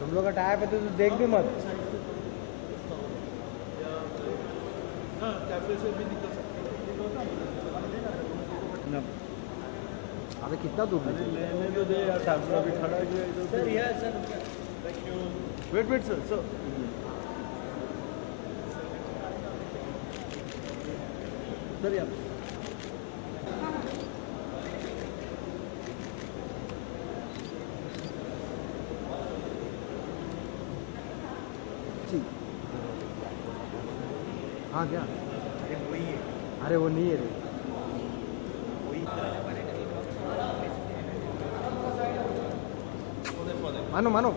तुम लोग का टाइप है तो तू देख भी मत। कैफे से भी निकल सकते। अबे कितना दूर लेने तो दे यार, कैमरा भी खड़ा है sir. Yes sir, thank you. Wait sir sir यहाँ हाँ क्या? अरे वही है। अरे वो नहीं है रे, मानो मानो।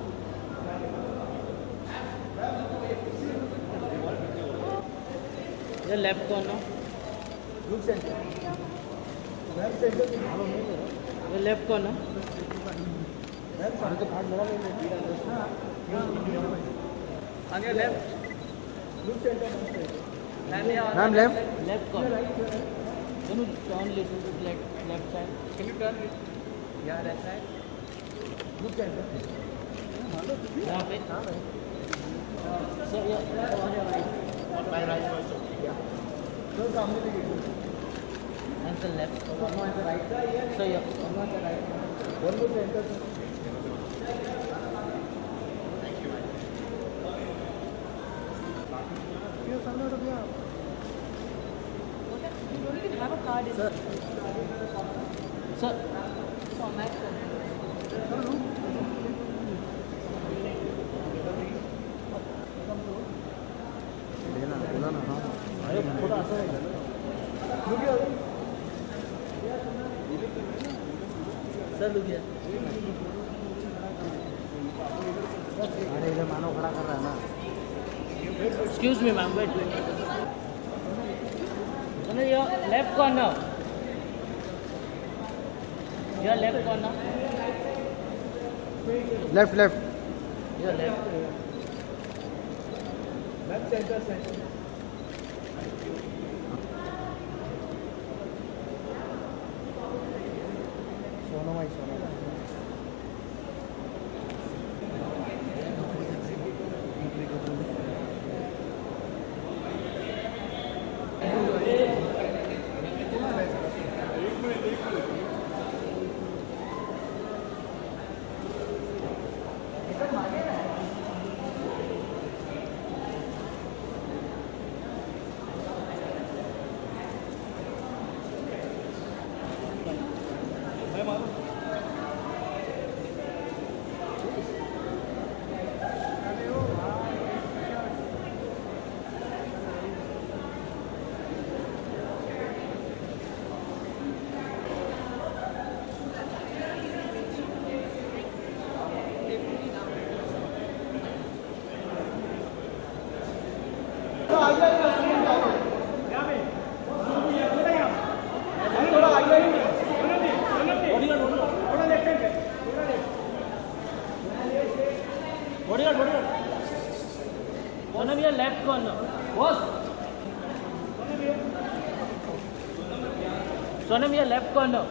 ये left corner, look centre, web centre की मालूम नहीं है। ये लेफ्ट कॉर्नर, वेब सारे तो कार्ड मेरा नहीं है। आगे left, look centre ma'am left corner. Can you turn little bit left side? Can you turn it? Yeah, right side. Look centre यहाँ पे सर, ये on your right. और my right also. Yeah. So सामने देखिए। And the left. One more at the right side. Yeah. So yeah, One more at the right. One more center. Thank you. ये सामने तो भैया। You don't even have a card in Sir. sir. format. लेना बोला ना। हाँ। अरे थोड़ा आसान है। Sir, look here. अरे इधर मानो खड़ा कर रहा है ना। Excuse me, ma'am. Wait. No, your left corner. Your left corner. Left left. Your left. Left center center. सोनो भाई सोनो। One of your left corner. Boss. Sonam, your left corner.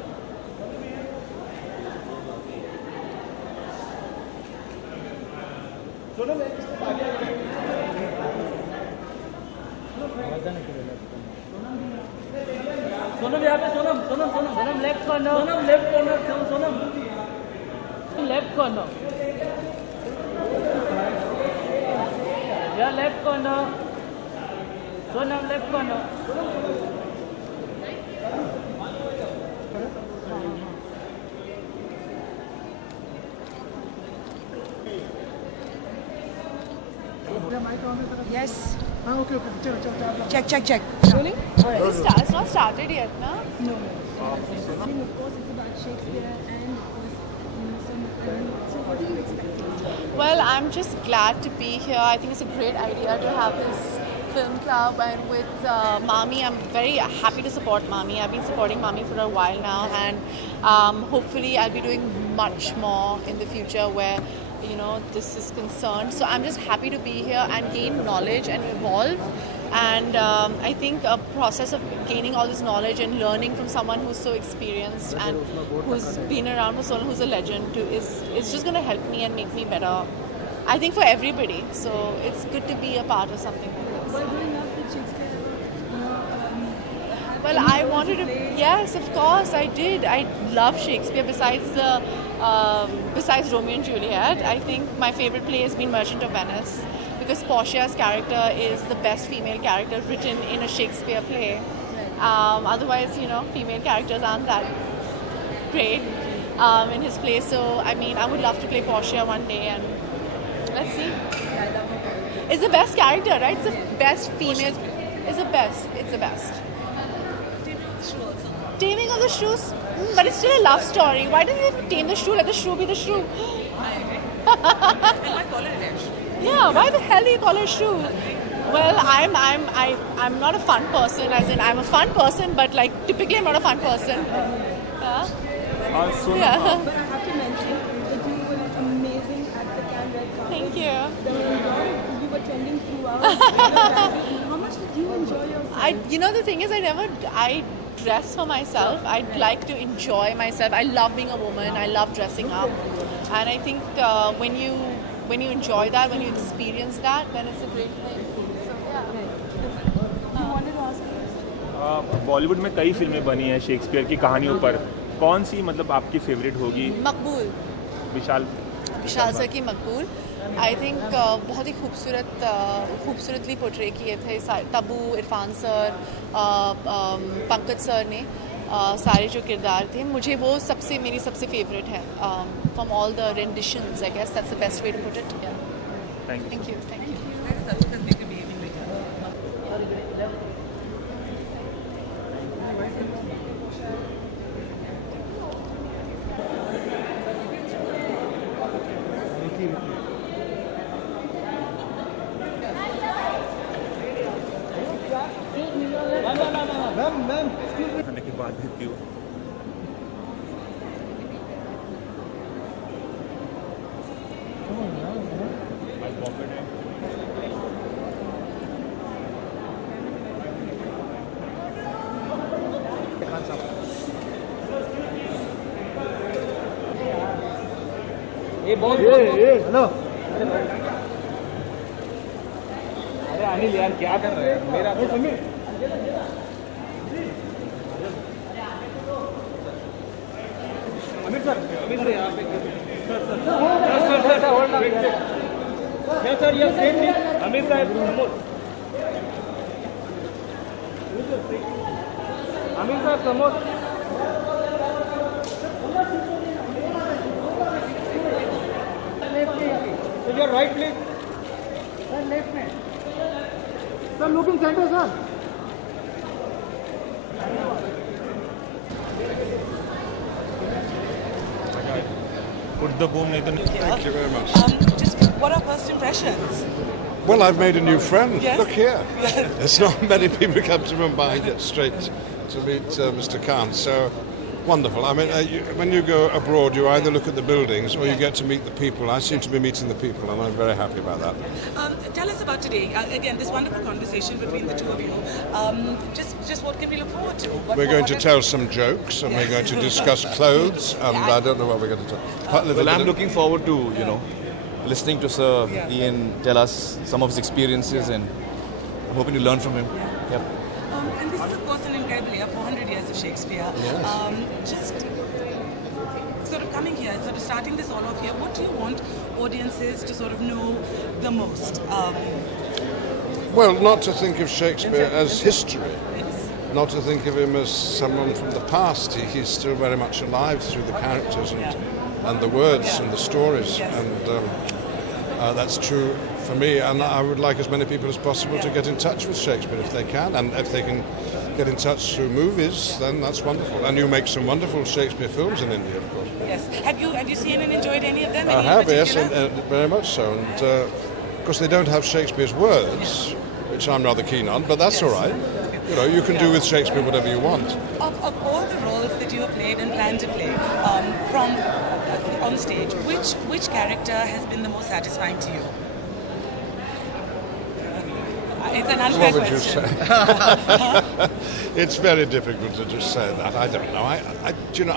Sonam, यहाँ पे Sonam, Sonam, Sonam, Sonam left corner. Sonam left corner, Sonam. Left corner. Your left corner. Sonam left corner. Yes. Okay. Check. Rolling? It's not started yet, no? No. Of course, it's about Shakespeare and of course, so what do you expect? Well, I'm just glad to be here. I think it's a great idea to have this film club, and with Mami, I'm very happy to support Mami. I've been supporting Mami for a while now, and hopefully I'll be doing much more in the future where this is concerned. So I'm just happy to be here and gain knowledge and evolve. And I think a process of gaining all this knowledge and learning from someone who's so experienced and who's been around for so long, who's a legend, is just going to help me and make me better. I think for everybody. So it's good to be a part of something like this. While growing up with Shakespeare, Well, I wanted to. Yes, of course, I did. I love Shakespeare. Besides Romeo and Juliet, I think my favorite play has been Merchant of Venice, because Portia's character is the best female character written in a Shakespeare play. Otherwise, female characters aren't that great in his play. So, I mean, I would love to play Portia one day, and let's see. It's the best character, right? It's the best female. It's the best. It's the best. Taming of the Shrews, but it's still a love story. Why doesn't it tame the shrew? Let the shrew be the shrew. Yeah, why the hell do you call her shrew? Well, I'm not a fun person. As in, I'm a fun person, but like typically I'm not a fun person. Yeah. Yeah. but I have to mention that you were amazing at the Cannes Red Carpet. Thank you. You were trending throughout. How much did you enjoy yourself? The thing is, I dress for myself. I like to enjoy myself. I love being a woman. I love dressing up, and I think when you enjoy that, when you experience that, then it's a great thing. So yeah. You wanted to ask me? Bollywood में कई फिल्में बनी हैं Shakespeare की कहानियों पर. कौन सी मतलब आपकी फेवरेट होगी? मकबूल. विशाल सर की मकबूल. आई थिंक बहुत ही खूबसूरतली पोर्ट्रे किए थे तब्बू, इरफान सर, पंकज सर ने. सारे जो किरदार थे, मुझे वो मेरी सबसे फेवरेट है from all the renditions. I guess that's the best way to put it. Thank you. खाने के बाद देती हूँ. हेलो. अरे अनिल यार, क्या कर रहे हैं? मेरा अमित सर यहाँ पे sir hold yes sir, yes wait. Amit साहब, अमित साहब समोर. Your right, please. Sir, left में. Sir, looking center, sir. Put the boom, Nathan. Thank you very much. Just what are first impressions? Well, I've made a new friend. Yes. Look here. Yes. There's not many people who come to Mumbai and get straight to meet Mr. Khan. So wonderful. I mean, when you go abroad, you either look at the buildings or you get to meet the people. I seem to be meeting the people, and I'm very happy about that. Tell us about today. Again, this wonderful conversation between the two of you. Just what can we look forward to? We're going to tell some jokes, and we're going to discuss clothes, and I don't know what we're going to talk. Well, I'm looking forward to, listening to Sir Ian tell us some of his experiences, and I'm hoping to learn from him. Yep. And this is, of course, an incredible year, 400 years of Shakespeare. Yes. Just sort of coming here, sort of starting this all off here, what do you want audiences to sort of know the most? Well, not to think of Shakespeare as history. Not to think of him as someone from the past. He's still very much alive through the characters and the words and the stories. Yes. And that's true for me. And I would like as many people as possible to get in touch with Shakespeare if they can. And if they can get in touch through movies, then that's wonderful. And you make some wonderful Shakespeare films in India, of course. Yes. Have you seen and enjoyed any of them? I have, yes, and very much so. And of course, they don't have Shakespeare's words, which I'm rather keen on, but that's all right. You can do with Shakespeare whatever you want. of all the roles that you have played and plan to play from on stage, which character has been the most satisfying to you? It's an unfair What would you question. say? It's very difficult to just say that. I don't know. Do you know,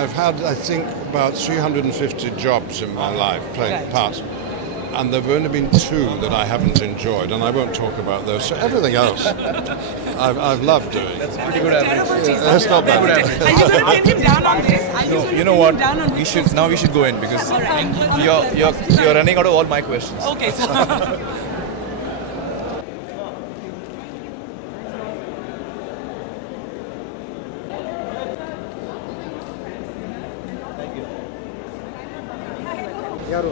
I've had, I think, about 350 jobs in my life playing parts. And there have only been 2 that I haven't enjoyed, and I won't talk about those. So everything else, I've loved doing. That's pretty good average. That's not bad. Are you going to pin him down on this? Are you No, going you to know pin what? him down on We which should now we should go in because All right. you're running out of all my questions. Okay, so यारो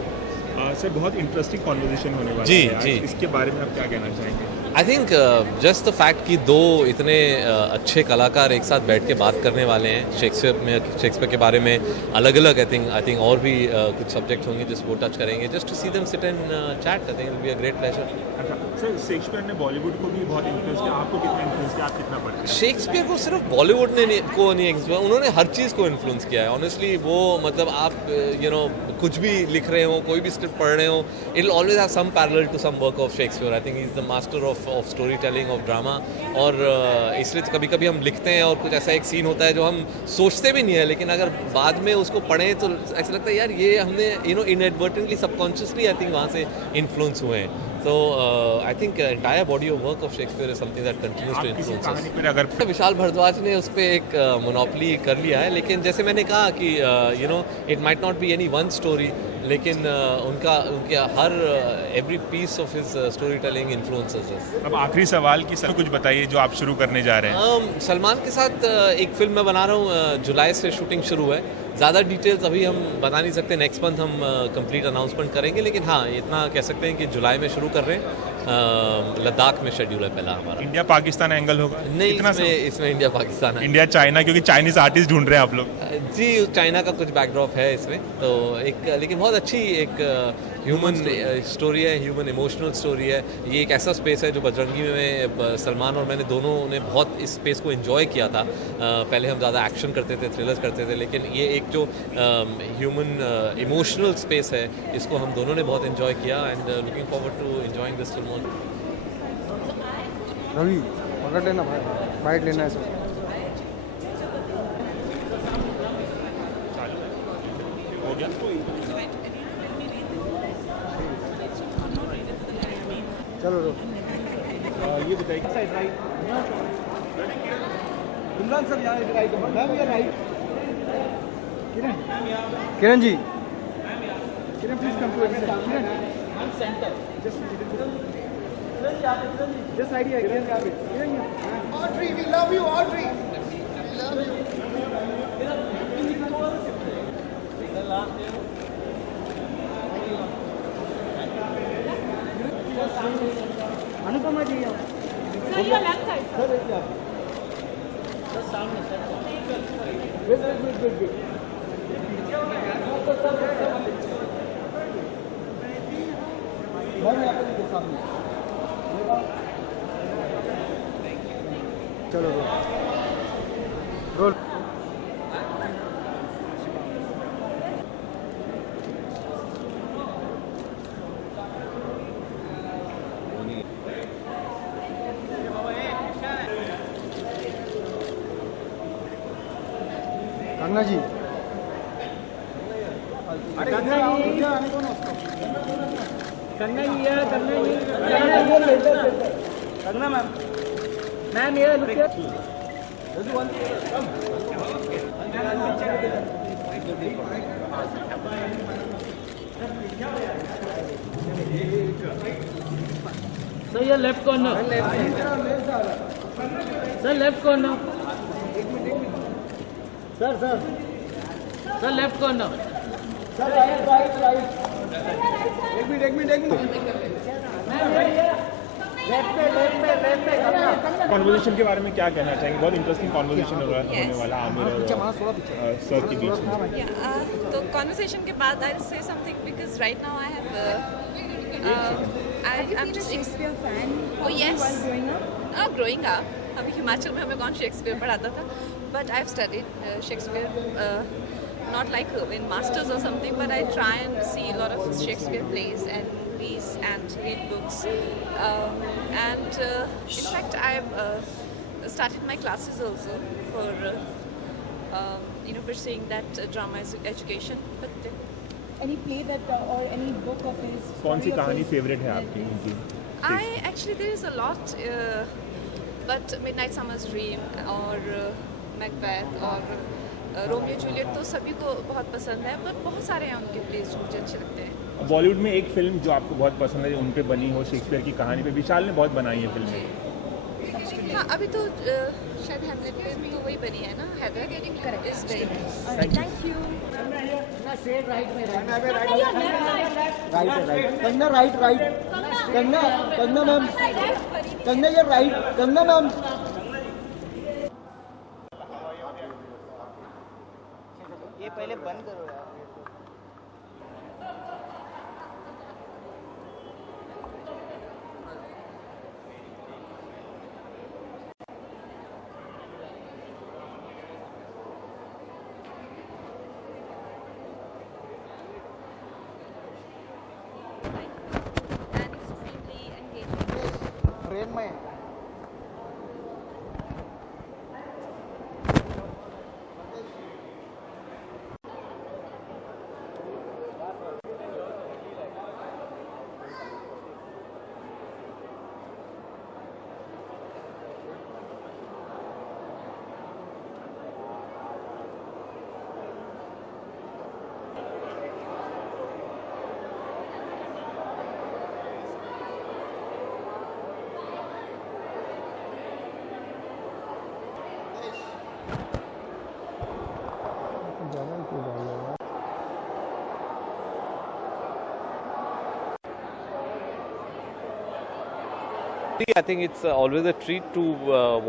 sir बहुत interesting conversation होने वाला जी, है आज। जी। इसके बारे में आप क्या कहना चाहेंगे? I think just the fact कि 2 इतने अच्छे कलाकार एक साथ बैठ के बात करने वाले हैं शेक्सपियर के बारे में अलग अलग आई थिंक और भी कुछ सब्जेक्ट होंगे जिस वो टच करेंगे just to see them sit and chat I think will be a great pleasure. अच्छा सर, शेक्सपियर ने बॉलीवुड को भी बहुत इन्फ्लुएंस किया, आपको कितना इन्फ्लुएंस किया, आप कितना पढ़ते हैं? शेक्सपियर को सिर्फ बॉलीवुड ने को नहीं इन्फ्लुएंस, उन्होंने हर चीज़ को इन्फ्लुएंस किया है ऑनेस्टली। वो मतलब आप यू नो कुछ भी लिख रहे हो, कोई भी स्क्रिप्ट पढ़ रहे हो, it will always have some parallel to some work of Shakespeare. I think he is the master of story telling, of drama. और इसलिए कभी कभी हम लिखते हैं और कुछ ऐसा एक सीन होता है जो हम सोचते भी नहीं है, लेकिन अगर बाद में उसको पढ़ें तो ऐसा लगता है यार ये हमने you know inadvertently subconsciously I think वहाँ से इन्फ्लुएंस हुए हैं। So I think entire body of work of Shakespeare is something that continues to आप किसी influence कहानी us. पर अगर विशाल भारद्वाज ने उस पर एक मोनोपली कर लिया है, लेकिन जैसे मैंने कहा कि you know it might not be any one story, लेकिन उनके हर every piece of his story telling influences us. अब आखिरी सवाल की सर कुछ बताइए जो आप शुरू करने जा रहे हैं। सलमान के साथ एक फिल्म मैं बना रहा हूँ, जुलाई से शूटिंग शुरू है। ज़्यादा डिटेल्स अभी हम बता नहीं सकते, नेक्स्ट मंथ हम कंप्लीट अनाउंसमेंट करेंगे, लेकिन हाँ इतना कह सकते हैं कि जुलाई में शुरू कर रहे हैं। लद्दाख में शेड्यूल है पहला हमारा। इंडिया पाकिस्तान एंगल होगा? नहीं, कितना इसमें इंडिया पाकिस्तान है। इंडिया चाइना, क्योंकि चाइनीज आर्टिस्ट ढूंढ रहे हैं आप लोग। जी, चाइना का कुछ बैकड्रॉप है इसमें, तो एक लेकिन बहुत अच्छी एक ह्यूमन स्टोरी है, ह्यूमन इमोशनल स्टोरी है। ये एक ऐसा स्पेस है जो बजरंगी में सलमान और मैंने दोनों ने बहुत इस स्पेस को एंजॉय किया था। पहले हम ज़्यादा एक्शन करते थे, थ्रिलर्स करते थे, लेकिन ये एक जो ह्यूमन इमोशनल स्पेस है, इसको हम दोनों ने बहुत एंजॉय किया and looking forward to enjoying this film. Ravi पकड़ लेना भाई, बाइट लेना है सर। हो गया? चलो रो। ये बताइए साइड राइट। इमरान सर यहाँ राइट, मैम ये right. Kiran ji, Kiran please come to Kiran centre just right here. Kiran यहाँ पे, किरण यहाँ। Audrey we love you, Audrey we love you. Anupama ji sir, ये लेफ्ट साइड सर, एक आप सर सामने sir wait wait wait wait मैं आपके सामने। चलो रोल। करना जी, करना मैम, मैम ये सर ये left corner, sir left corner, sir sir sir left corner, sir right right right. एक मिनट कॉन्वर्जेशन के बारे में क्या कहना चाहेंगे? बहुत इंटरेस्टिंग कॉन्वर्जेशन होने वाला आमिर और सर के बीच में। तो कॉन्वर्सेशन के बाद I say something because right now I have Have you been a Shakespeare fan? Oh yes. While growing up? Growing up, अभी हिमाचल में हमें कौन शेक्सपियर पढ़ाता था, but I have studied Shakespeare, not like in masters or something, but I try and see a lot of Shakespeare plays and movies and read books, and in fact I've started my classes also for pursuing that drama education. But any play that or any book of his? कौन सी कहानी favourite है आपकी उनकी? there is a lot, but Midnight Summer's Dream or Macbeth or Romeo Juliet तो सभी को बहुत पसंद है, बट बहुत सारे हैं उनके प्लेस जो मुझे अच्छे लगते हैं। बॉलीवुड में एक फिल्म जो आपको बहुत पसंद है, उन पे बनी हो शेक्सपियर की कहानी पे, विशाल ने बहुत बनाई है फिल्में। हाँ, अभी तो शायद हेमलेट पे तो वही बनी है ना, Haider. Thank you. Kangana ma'am, Kangana ये राइट, कंगना मैम। ये पहले बंद करो यार। ट्रेन में I think it's always a treat to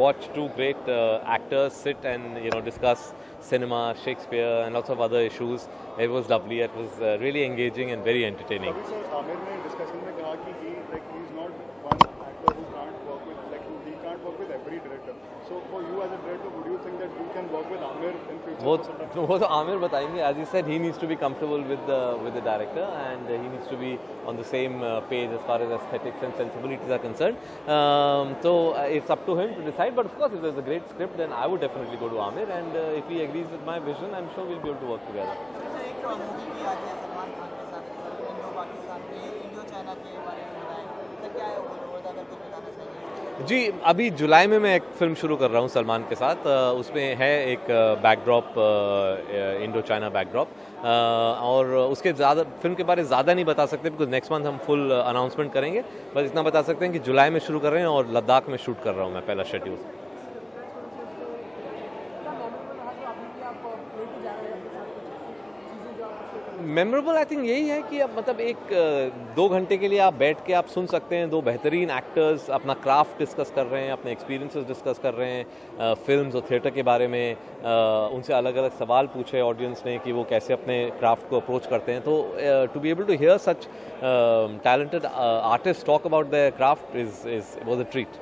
watch two great actors sit and discuss cinema, Shakespeare, and lots of other issues. It was lovely. It was really engaging and very entertaining. Aamir ने discussion में कहा कि he is not one actor who can't work with, he can't work with every director. So for you as a director, would you think that you can work with Aamir in future? वो तो आमिर बताएंगे. As he said, he needs to be comfortable with the director, and he needs to be on the same page as far as aesthetics and sensibilities are concerned. So it's up to him to decide. But of course, if there's a great script, then I would definitely go to Aamir, and if he agrees with my vision, I'm sure we'll be able to work together. एक movie भी आ रही है सलमान खान के साथ, Indo Pakistan के, Indo China के बारे में बताएं, तो क्या है वो, अगर कुछ बताना चाहिए? जी, अभी जुलाई में मैं एक फिल्म शुरू कर रहा हूँ सलमान के साथ. उसमें है एक बैकड्रॉप, इंडो चाइना बैकड्रॉप, और उसके ज़्यादा फिल्म के बारे में ज़्यादा नहीं बता सकते, बिकॉज नेक्स्ट मंथ हम फुल अनाउंसमेंट करेंगे. बस इतना बता सकते हैं कि जुलाई में शुरू कर रहे हैं और लद्दाख में शूट कर रहा हूँ मैं पहला शेड्यूल. मेमोरेबल आई थिंक यही है कि अब मतलब एक 2 घंटे के लिए आप बैठ के आप सुन सकते हैं, 2 बेहतरीन एक्टर्स अपना क्राफ्ट डिस्कस कर रहे हैं, अपने एक्सपीरियंसेस डिस्कस कर रहे हैं, फिल्म्स और थिएटर के बारे में. उनसे अलग अलग सवाल पूछे ऑडियंस ने कि वो कैसे अपने क्राफ्ट को अप्रोच करते हैं. तो to be able to hear such talented artist talk about the craft is was a treat.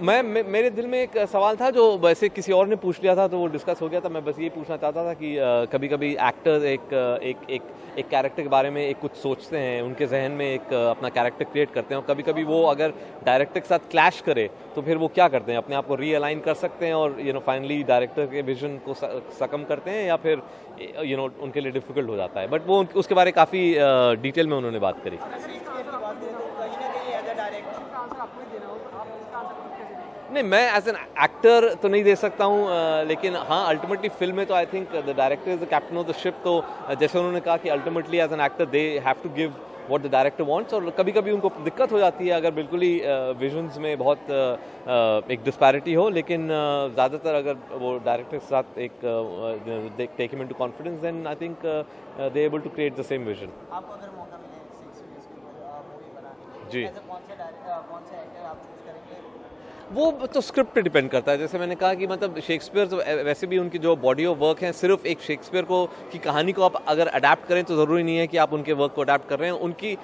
मेरे दिल में एक सवाल था जो वैसे किसी और ने पूछ लिया था, तो वो डिस्कस हो गया था. मैं बस ये पूछना चाहता था कि कभी कभी एक्टर्स एक कैरेक्टर के बारे में एक कुछ सोचते हैं, उनके जहन में एक अपना कैरेक्टर क्रिएट करते हैं, और कभी कभी वो अगर डायरेक्टर के साथ क्लैश करे तो फिर वो क्या करते हैं, अपने आप को रीअलाइन कर सकते हैं और फाइनली डायरेक्टर के विजन को सकम करते हैं, या फिर उनके लिए डिफिकल्ट हो जाता है. बट वो उसके बारे में काफ़ी डिटेल में उन्होंने बात करी. नहीं, मैं एज एन एक्टर तो नहीं दे सकता हूँ, लेकिन हाँ अल्टीमेटली फिल्म में तो I think the director is the captain of the ship. तो जैसे उन्होंने कहा कि ultimately as an actor they have to give what the director wants, और कभी कभी उनको दिक्कत हो जाती है अगर बिल्कुल ही विजन्स में बहुत एक डिस्पैरिटी हो. लेकिन ज़्यादातर अगर वो डायरेक्टर के साथ एक take him into confidence, then I think they able to create the same vision. आपको अगर मौका मिले मूवी बनाने, जी, कौन से एक्टर आप चूज करेंगे? वो तो स्क्रिप्ट पे डिपेंड करता है. जैसे मैंने कहा कि मतलब शेक्सपियर तो वैसे भी उनकी जो बॉडी ऑफ वर्क है, सिर्फ एक शेक्सपियर की कहानी को आप अगर अडेप्ट करें तो ज़रूरी नहीं है कि आप उनके वर्क को अडेप्ट कर रहे हैं. उनकी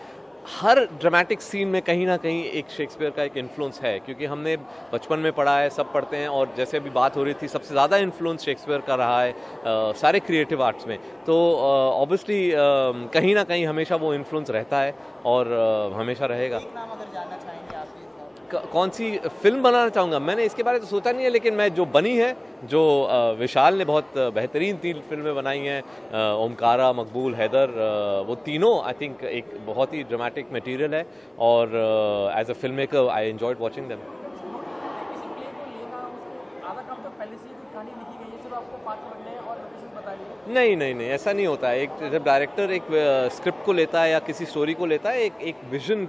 हर ड्रामेटिक सीन में कहीं ना कहीं एक शेक्सपियर का एक इन्फ्लुएंस है, क्योंकि हमने बचपन में पढ़ा है, सब पढ़ते हैं, और जैसे अभी बात हो रही थी सबसे ज़्यादा इन्फ्लुएंस शेक्सपियर का रहा है सारे क्रिएटिव आर्ट्स में। तो ऑब्वियसली कहीं ना कहीं हमेशा वो इन्फ्लुएंस रहता है और हमेशा रहेगा। एक नाम अगर जानना चाहेंगे आप कौन सी फिल्म बनाना चाहूँगा, मैंने इसके बारे में तो सोचा नहीं है, लेकिन मैं जो बनी है, जो विशाल ने बहुत बेहतरीन 3 फिल्में बनाई हैं, ओमकारा, मकबूल, हैदर, वो तीनों आई थिंक एक बहुत ही ड्रामेटिक मटेरियल है, और as a film maker I enjoyed watching them. नहीं, ऐसा नहीं होता है। एक जब डायरेक्टर एक स्क्रिप्ट को लेता है या किसी स्टोरी को लेता है, एक विजन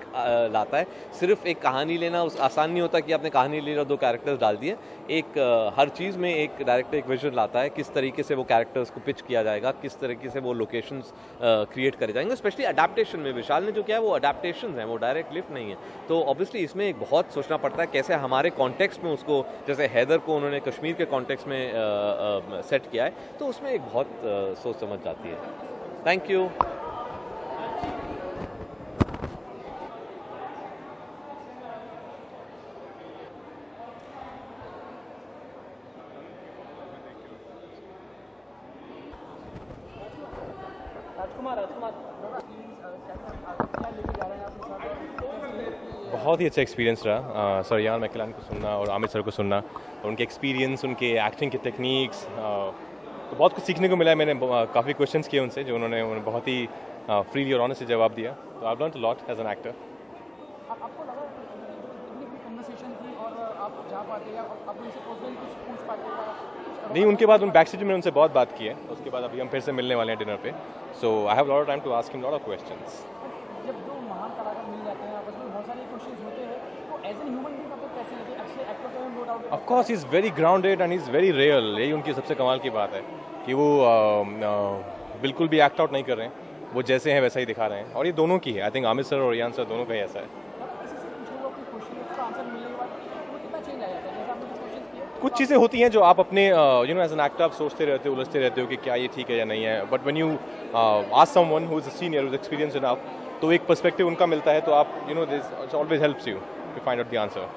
लाता है। सिर्फ एक कहानी लेना आसान नहीं होता कि आपने कहानी ले 2 कैरेक्टर्स डाल दिए। एक हर चीज़ में एक डायरेक्टर एक विजन लाता है, किस तरीके से वो कैरेक्टर्स को पिच किया जाएगा, किस तरीके से वो लोकेशंस क्रिएट करे जाएंगे। स्पेशली अडेप्टेशन में विशाल ने जो किया है वो अडेप्टेशन है, वो डायरेक्ट लिफ्ट नहीं है। तो ऑब्वियसली इसमें एक बहुत सोचना पड़ता है कैसे हमारे कॉन्टेक्स्ट में उसको, जैसे हैदर को उन्होंने कश्मीर के कॉन्टेक्स्ट में सेट किया है, तो उसमें एक बहुत सोच समझ जाती है। Thank you. बहुत ही अच्छा एक्सपीरियंस रहा सर यान मैकलान को सुनना और आमिर सर को सुनना, और उनके एक्सपीरियंस, उनके एक्टिंग के टेक्निक्स, तो बहुत कुछ सीखने को मिला है। मैंने काफ़ी क्वेश्चंस किए उनसे, जो उन्होंने बहुत ही फ्रीली और ऑनेस्ट से जवाब दिया। तो I learn a lot as an actor. आपको लगा इतनी कन्वर्सेशन थी और आप जा पाते या आप उनसे पर्सनली कुछ पूछ पाते? नहीं, उनके बाद बैक स्टेज में उनसे बहुत बात की है। उसके बाद अभी हम फिर से मिलने वाले हैं डिनर पे। So I have lot of time to ask him lot of questions. जब दो महान कलाकार मिल जाते हैं आपस में, बहुत सारे क्वेश्चंस होते हैं, तो एज एन ह्यूमन बीइंग आपको कैसे लगे? अच्छे एक्टर तो no doubt, of course he is very grounded and he is very real. यही उनकी सबसे कमाल की बात है कि वो बिल्कुल भी एक्ट आउट नहीं कर रहे हैं, वो जैसे हैं वैसा ही दिखा रहे हैं। और ये दोनों की है, आई थिंक आमिर सर और रियान सर दोनों का ही ऐसा है। कुछ चीज़ें होती हैं जो आप अपने you know as an actor आप सोचते रहते हो, उलझते रहते हो कि क्या ये ठीक है या नहीं है। But when you ask someone who is a senior, who is experienced enough, तो एक पर्सपेक्टिव उनका मिलता है, तो आप you know this always helps you to find out the answer.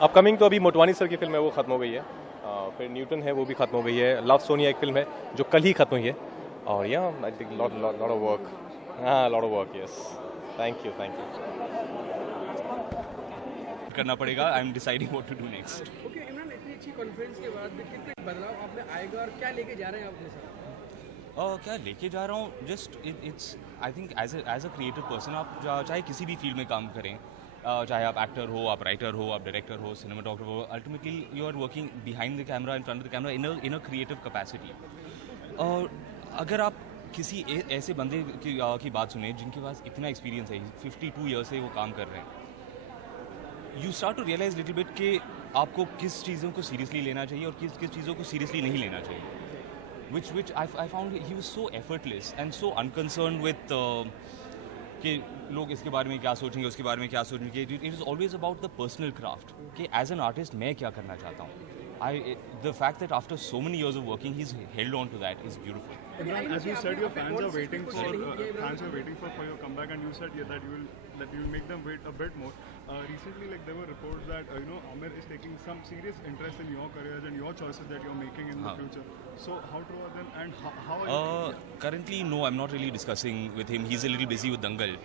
Upcoming तो अभी मोटवानी सर की फिल्म है, वो खत्म हो गई है। फिर न्यूटन है, वो भी खत्म हो गई है। लव सोनिया एक फिल्म है जो कल ही खत्म हुई है। और या I think lot of work, हाँ lot of work, yes. Thank you करना पड़ेगा। I am deciding what to do next. Okay Imran, इतनी अच्छी कॉन्फ्रेंस के बाद कितने बदलाव आप में आएगा और क्या लेके जा रहे हैं अपने साथ? क्या लेके जा रहा हूँ, just it's I think as a creative person, आप चाहे किसी भी फील्ड में काम करें, चाहे आप एक्टर हो, आप राइटर हो, आप डायरेक्टर हो, सिनेमाटोग्राफर हो, ultimately you are working behind the camera, in front of the camera, in a creative capacity. और अगर आप किसी ऐसे बंदे की बात सुने जिनके पास इतना एक्सपीरियंस है, 52 ईयर्स से वो काम कर रहे हैं, you start to realise little bit कि आपको किस चीज़ों को सीरियसली लेना चाहिए और किस चीज़ों को सीरियसली नहीं लेना चाहिए। which I found he was so effortless and so unconcerned with कि लोग इसके बारे में क्या सोचेंगे, उसके बारे में क्या सोचेंगे। It is always about the personal craft कि एज एन आर्टिस्ट मैं क्या करना चाहता हूँ। The fact that after so many years of working, he's held on to that is beautiful. Imran, as you said, your fans are waiting for your comeback, and you said that you will make them wait a bit more. Recently, like there were reports that Aamir is taking some serious interest in your careers and your choices that you're making in the future. So how true are them, and how are you? Currently, no, I'm not really discussing with him. He's a little busy with Dangal.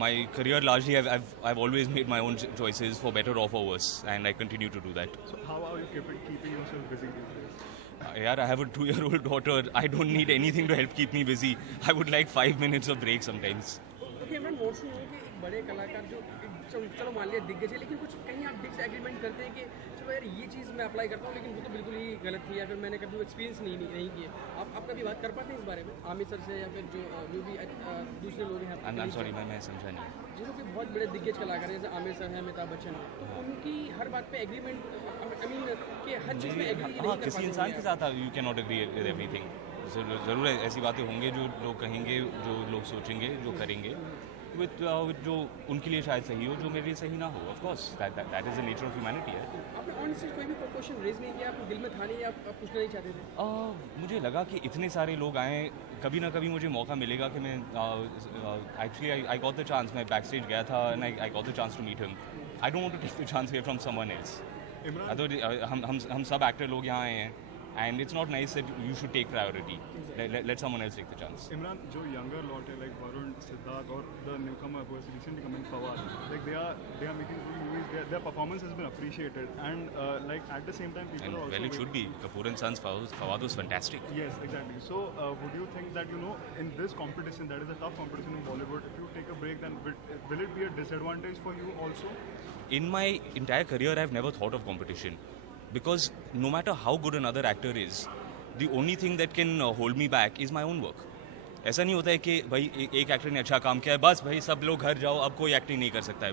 My career largely, I've always made my own choices for better or for worse, and I continue to do that. So how are you keeping yourself busy these days? Yeah, I have a 2-year-old daughter. I don't need anything to help keep me busy. I would like 5 minutes of break sometimes. Okay, मैं mostly हूँ कि एक बड़े कलाकार जो चलो मान लिया दिग्गज है, लेकिन कुछ कहीं आप डिसएग्रीमेंट करते हैं कि चलो यार ये चीज़ मैं अप्लाई करता हूँ लेकिन वो तो बिल्कुल ही गलत थी, या फिर मैंने कभी एक्सपीरियंस नहीं किया। आप कभी बात कर पाते हैं इस बारे में आमिर सर से, या फिर जो भी दूसरे लोग हैं? I'm sorry, मैं समझा नहीं। जो कि बहुत बड़े दिग्गज कलाकार हैं, जैसे आमिर सर हैं, अमिताभ बच्चन हैं, तो उनकी हर बात पे एग्रीमेंट, आई मीन कि हर चीज़ में एग्री नहीं कर पाते। किसी इंसान के साथ you can not agree with everything. ज़रूर ऐसी बातें होंगे जो लोग कहेंगे, जो लोग सोचेंगे, जो करेंगे, with जो उनके लिए शायद सही हो, जो मेरे लिए सही ना हो. Of course, that is the nature of humanity. आपने ऑन स्टेज कोई भी क्वेश्चन रेज नहीं किया, आपको दिल में था नहीं, आप पूछना नहीं चाहते थे? मुझे लगा कि इतने सारे लोग आए, कभी ना कभी मुझे मौका मिलेगा कि मैं actually I got the chance. मैं बैक स्टेज गया था and I got the chance to meet him. I don't want to take the chance hear from someone else. हम सब एक्टर लोग यहाँ आए हैं. And it's not nice that you should take priority. Let someone else take the chance. Imran, जो younger lot है like Varun, Siddharth और the newcomer who has recently come in, Fawad, like they are making good movies. Their performance has been appreciated, and like at the same time people are also. Well, it should be. Kapoor and Sons, Fawad was fantastic. Yes, exactly. So would you think that in this competition, that is a tough competition in Bollywood, if you take a break, then will it be a disadvantage for you also? In my entire career, I've never thought of competition. Because no matter how good another actor is, the only thing that can hold me back is my own work. ऐसा नहीं होता है कि भाई एक actor ने अच्छा काम किया है, बस भाई सब लोग घर जाओ, अब कोई एक्टिंग नहीं कर सकता है.